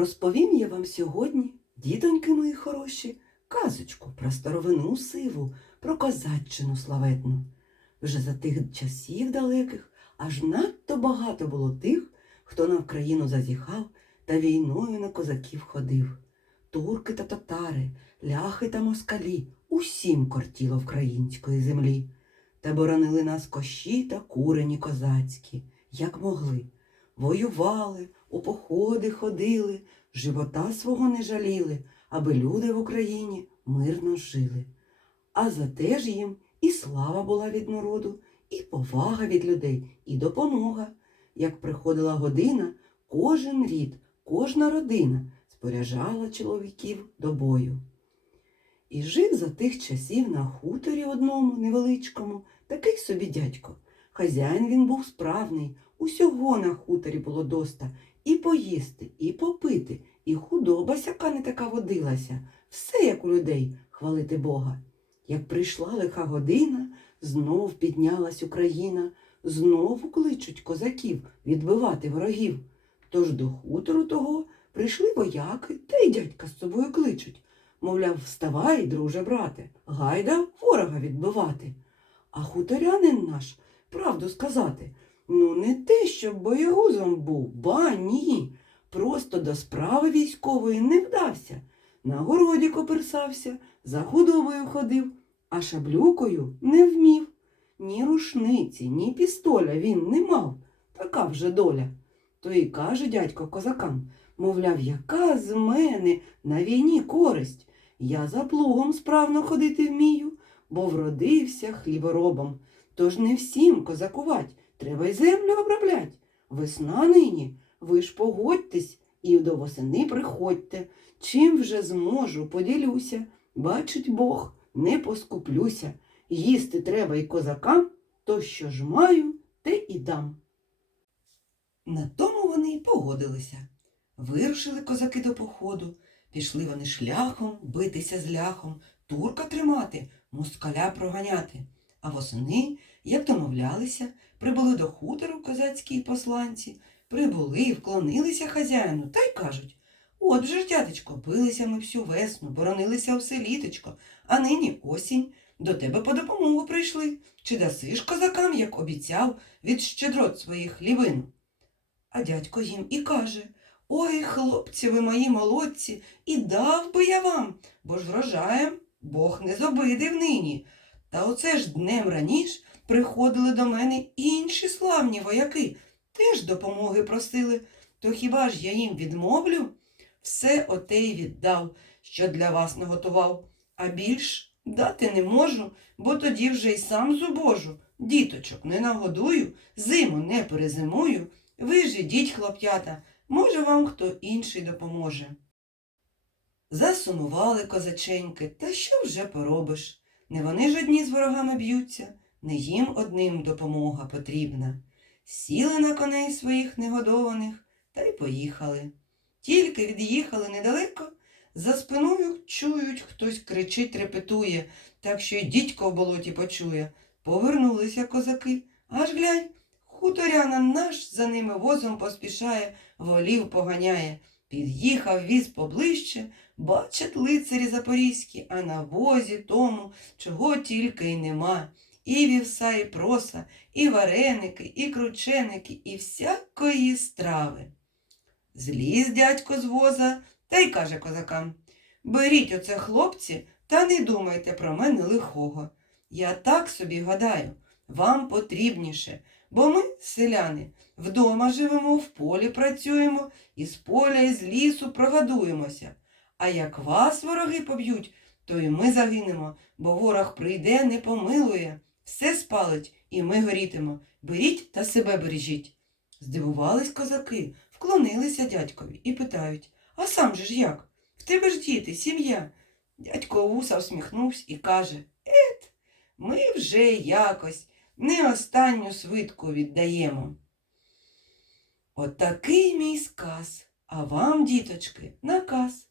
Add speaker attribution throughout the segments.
Speaker 1: Розповім я вам сьогодні, дітоньки мої хороші, казочку про старовину сиву, про козаччину славетну. Вже за тих часів далеких аж надто багато було тих, хто на Вкраїну зазіхав та війною на козаків ходив. Турки та татари, ляхи та москалі усім кортіло вкраїнської землі. Та боронили нас кощі та курені козацькі, як могли. Воювали, у походи ходили, живота свого не жаліли, аби люди в Україні мирно жили. А за те ж їм і слава була від народу, і повага від людей, і допомога. Як приходила година, кожен рід, кожна родина споряджала чоловіків до бою. І жив за тих часів на хуторі одному невеличкому такий собі дядько. Хазяїн він був справний, усього на хуторі було доста, і поїсти, і попити, і худоба сяка не така водилася, все як у людей, хвалити Бога. Як прийшла лиха година, знов піднялась Україна, знову кличуть козаків відбивати ворогів. Тож до хутору того прийшли вояки та й дядька з собою кличуть. Мовляв, вставай, друже брате, гайда ворога відбивати. А хуторянин наш, правду сказати, ну не те, щоб боєгузом був, ба ні. Просто до справи військової не вдався. На городі коперсався, за худобою ходив, а шаблюкою не вмів. Ні рушниці, ні пістоля він не мав. Така вже доля. То і каже дядько козакам, мовляв, яка з мене на війні користь? Я за плугом справно ходити вмію, бо вродився хліборобом. Тож не всім козакувать, треба й землю оброблять. Весна нині, ви ж погодьтесь і до восени приходьте. Чим вже зможу, поділюся. Бачить Бог, не поскуплюся. Їсти треба й козакам, то що ж маю, те і дам. На тому вони й погодилися. Вирушили козаки до походу, пішли вони шляхом битися з ляхом, турка тримати, москаля проганяти. А восени, як домовлялися, прибули до хутору козацькі посланці, прибули, вклонилися хазяїну та й кажуть От вже ж, дядечко, билися ми всю весну, боронилися все літочко, а нині осінь. До тебе по допомогу прийшли. Чи даси ж козакам, як обіцяв, від щедрот своїх хлівин? А дядько їм і каже Ой, хлопці ви мої молодці, і дав би я вам, бо ж врожаєм Бог не зобидив нині. Та оце ж днем раніш приходили до мене інші славні вояки, теж допомоги просили. То хіба ж я їм відмовлю? Все оте й віддав, що для вас наготував, а більш дати не можу, бо тоді вже й сам зубожу. Діточок не нагодую, зиму не перезимую. Ви ж ідіть, хлоп'ята, може вам хто інший допоможе. Засумували козаченьки, та що вже поробиш? Не вони ж одні з ворогами б'ються, не їм одним допомога потрібна. Сіли на коней своїх негодованих та й поїхали. Тільки від'їхали недалеко, за спиною чують, хтось кричить, репетує, так що й дідько в болоті почує. Повернулися козаки, аж глянь, хуторянин наш за ними возом поспішає, волів поганяє. Під'їхав віз поближче, бачать лицарі запорізькі, а на возі тому, чого тільки й нема. І вівса, і проса, і вареники, і крученики, і всякої страви. Зліз дядько з воза та й каже козакам Беріть оце, хлопці, та не думайте про мене лихого. Я так собі гадаю, вам потрібніше, бо ми, селяни, вдома живемо, в полі працюємо, і з поля, і з лісу прогадуємося. А як вас вороги поб'ють, то і ми загинемо, бо ворог прийде, не помилує, все спалить, і ми горітимо. Беріть та себе бережіть. Здивувались козаки, вклонилися дядькові і питають А сам же ж як? В тебе ж діти, сім'я. Дядько вуса всміхнувся і каже Ет, ми вже якось не останню свитку віддаємо. Отакий мій сказ, а вам, діточки, наказ.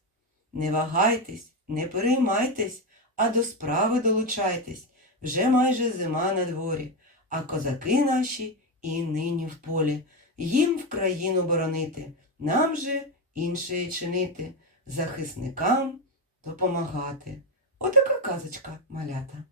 Speaker 1: Не вагайтесь, не переймайтесь, а до справи долучайтесь. Вже майже зима на дворі, а козаки наші і нині в полі. Їм в країну боронити, нам же інше чинити, захисникам допомагати. Отака казочка, малята.